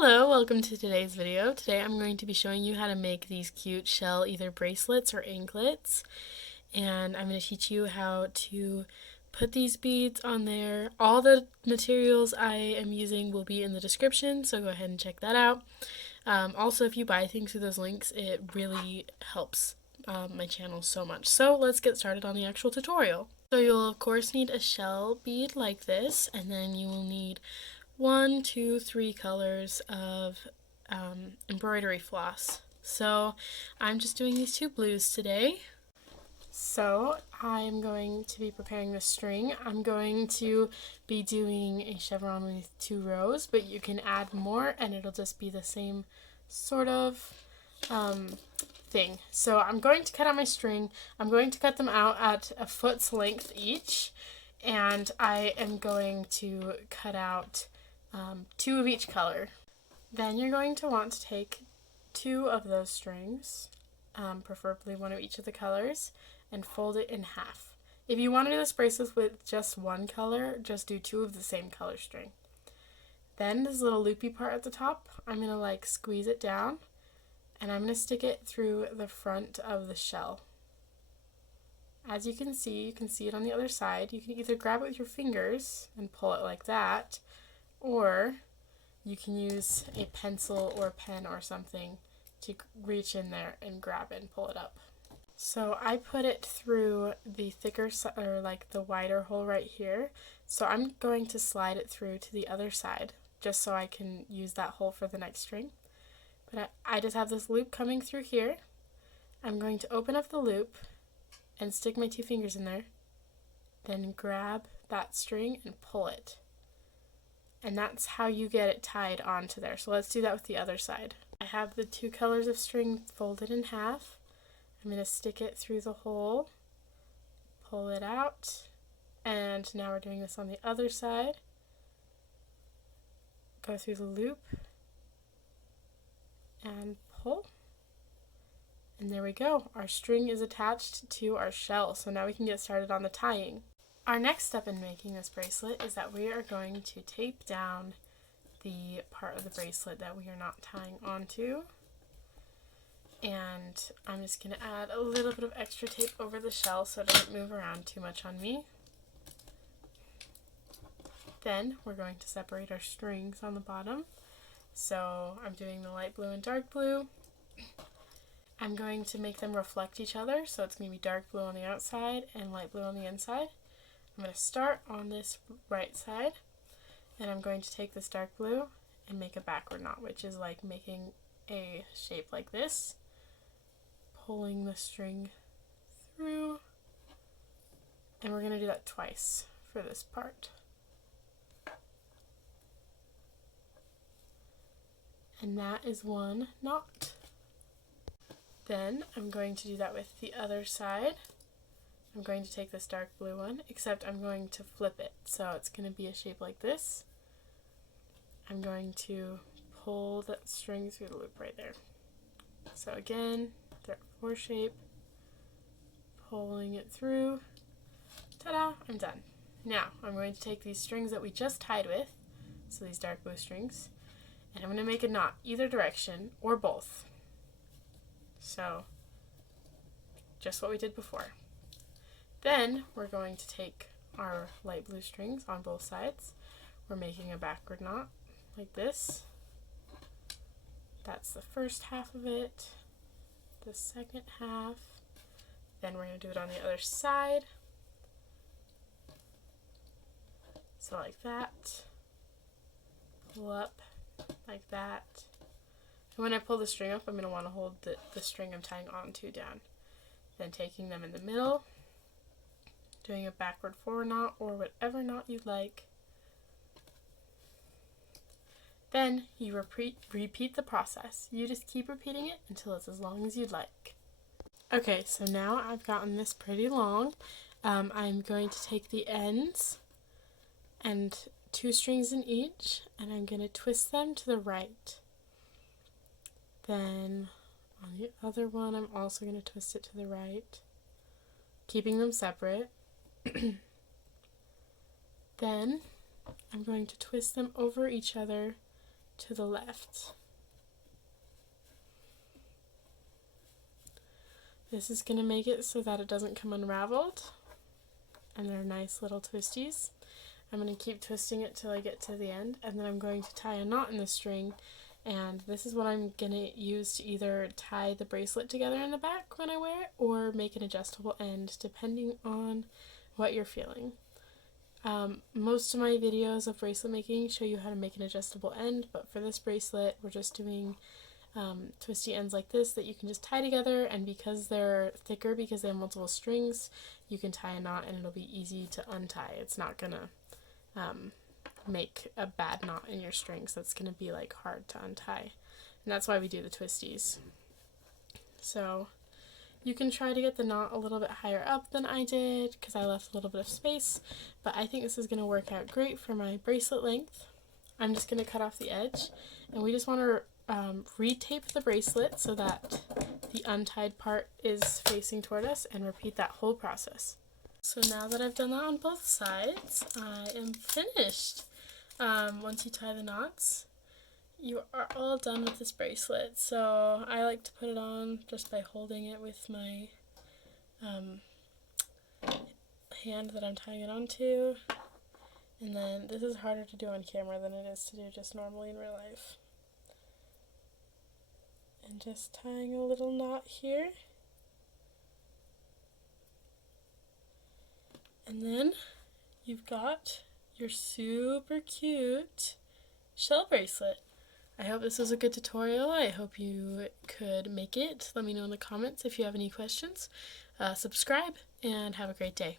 Hello, welcome to today's video. Today I'm going to be showing you how to make these cute shell either bracelets or anklets, and I'm going to teach you how to put these beads on there. All the materials I am using will be in the description, so go ahead and check that out. Also, if you buy things through those links, it really helps my channel so much. So let's get started on the actual tutorial. So you'll of course need a shell bead like this, and then you will need 1, 2, 3 colors of embroidery floss. So I'm just doing these 2 blues today. So I'm going to be preparing the string. I'm going to be doing a chevron with 2 rows, but you can add more and it'll just be the same sort of thing. So I'm going to cut out my string. I'm going to cut them out at a foot's length each, and I am going to cut out 2 of each color. Then you're going to want to take 2 of those strings, preferably 1 of each of the colors, and fold it in half. If you want to do this bracelet with just 1 color, just do 2 of the same color string. Then this little loopy part at the top, I'm going to squeeze it down, and I'm going to stick it through the front of the shell. As you can see it on the other side. You can either grab it with your fingers and pull it like that, or you can use a pencil or a pen or something to reach in there and grab it and pull it up. So I put it through the thicker or the wider hole right here. So I'm going to slide it through to the other side just so I can use that hole for the next string. But I just have this loop coming through here. I'm going to open up the loop and stick my 2 fingers in there, then grab that string and pull it. And that's how you get it tied onto there. So let's do that with the other side. I have the 2 colors of string folded in half. I'm going to stick it through the hole, pull it out, and now we're doing this on the other side. Go through the loop and pull. And there we go. Our string is attached to our shell. So now we can get started on the tying. Our next step in making this bracelet is that we are going to tape down the part of the bracelet that we are not tying onto. And I'm just going to add a little bit of extra tape over the shell so it doesn't move around too much on me. Then we're going to separate our strings on the bottom. So I'm doing the light blue and dark blue. I'm going to make them reflect each other, so it's going to be dark blue on the outside and light blue on the inside. I'm going to start on this right side, and I'm going to take this dark blue and make a backward knot, which is like making a shape like this, pulling the string through, and we're going to do that twice for this part. And that is 1 knot. Then I'm going to do that with the other side. I'm going to take this dark blue one, except I'm going to flip it, so it's going to be a shape like this. I'm going to pull that string through the loop right there. So again, dark 4 shape, pulling it through. Ta-da! I'm done. Now I'm going to take these strings that we just tied with, so these dark blue strings, and I'm going to make a knot either direction or both. So just what we did before. Then we're going to take our light blue strings on both sides. We're making a backward knot like this. That's the first half of it. The second half. Then we're going to do it on the other side. So like that. Pull up like that. And when I pull the string up, I'm going to want to hold the string I'm tying onto down. Then taking them in the middle, doing a backward 4 knot or whatever knot you like. Then you repeat the process. You just keep repeating it until it's as long as you'd like. Okay, so now I've gotten this pretty long. I'm going to take the ends and 2 strings in each, and I'm going to twist them to the right. Then on the other one, I'm also going to twist it to the right, keeping them separate. Then I'm going to twist them over each other to the left. This is going to make it so that it doesn't come unraveled, and they're nice little twisties. I'm going to keep twisting it till I get to the end, and then I'm going to tie a knot in the string, and this is what I'm going to use to either tie the bracelet together in the back when I wear it, or make an adjustable end, depending on what you're feeling. Most of my videos of bracelet making show you how to make an adjustable end, but for this bracelet we're just doing twisty ends like this that you can just tie together, and because they're thicker, because they have multiple strings, you can tie a knot and it'll be easy to untie. It's not gonna make a bad knot in your strings that's gonna be like hard to untie, and that's why we do the twisties. So you can try to get the knot a little bit higher up than I did because I left a little bit of space, but I think this is going to work out great for my bracelet length. I'm just going to cut off the edge, and we just want to retape the bracelet so that the untied part is facing toward us, and repeat that whole process. So now that I've done that on both sides, I am finished. Once you tie the knots, you are all done with this bracelet. So I like to put it on just by holding it with my hand that I'm tying it onto, and then this is harder to do on camera than it is to do just normally in real life. And just tying a little knot here, and then you've got your super cute shell bracelet. I hope this was a good tutorial. I hope you could make it. Let me know in the comments if you have any questions. Subscribe, and have a great day.